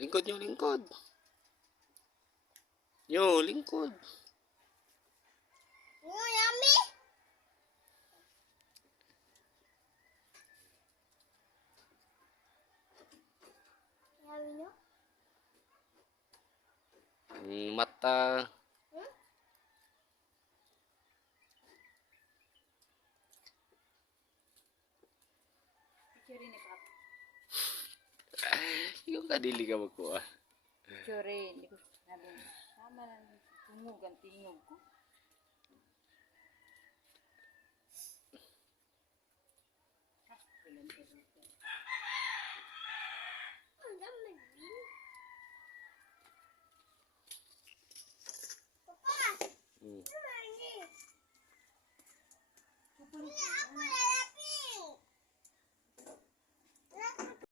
Lingkod nyo, lingkod. Yo, lingkod. Yummy! Yummy, no? Mata. Hmm? Picture ni Pap. Yung kadili ka magkuha. Picture, hindi ko sinabi. Tama na. Tungog ang tingog ko. Ah, kailan ka dito?